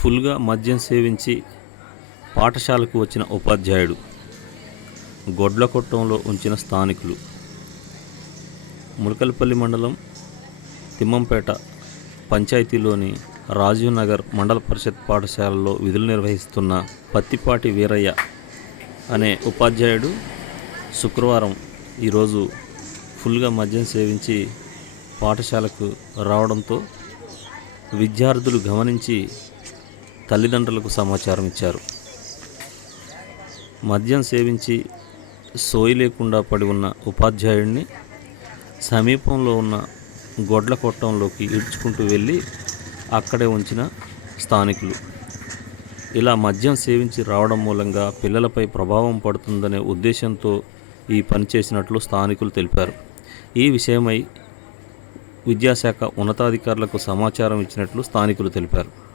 ఫుల్గా మద్యం సేవించి పాఠశాలకు వచ్చిన ఉపాధ్యాయుడు, గొడ్లకొట్టంలో ఉంచిన స్థానికులు. ములకలపల్లి మండలం తిమ్మంపేట పంచాయతీలోని రాజీవ్ నగర్ మండల పరిషత్ పాఠశాలలో విధులు నిర్వహిస్తున్న పత్తిపాటి వీరయ్య అనే ఉపాధ్యాయుడు శుక్రవారం ఈరోజు ఫుల్గా మద్యం సేవించి పాఠశాలకు రావడంతో విద్యార్థులు గమనించి తల్లిదండ్రులకు సమాచారం ఇచ్చారు. మద్యం సేవించి సోయి లేకుండా పడి ఉన్న ఉపాధ్యాయుడిని సమీపంలో ఉన్న గొడ్లకొట్టంలోకి ఈడ్చుకుంటూ వెళ్ళి అక్కడే ఉంచిన స్థానికులు. ఇలా మద్యం సేవించి రావడం మూలంగా పిల్లలపై ప్రభావం పడుతుందనే ఉద్దేశంతో ఈ పని చేసినట్లు స్థానికులు తెలిపారు. ఈ విషయమై విద్యాశాఖ ఉన్నతాధికారులకు సమాచారం ఇచ్చినట్లు స్థానికులు తెలిపారు.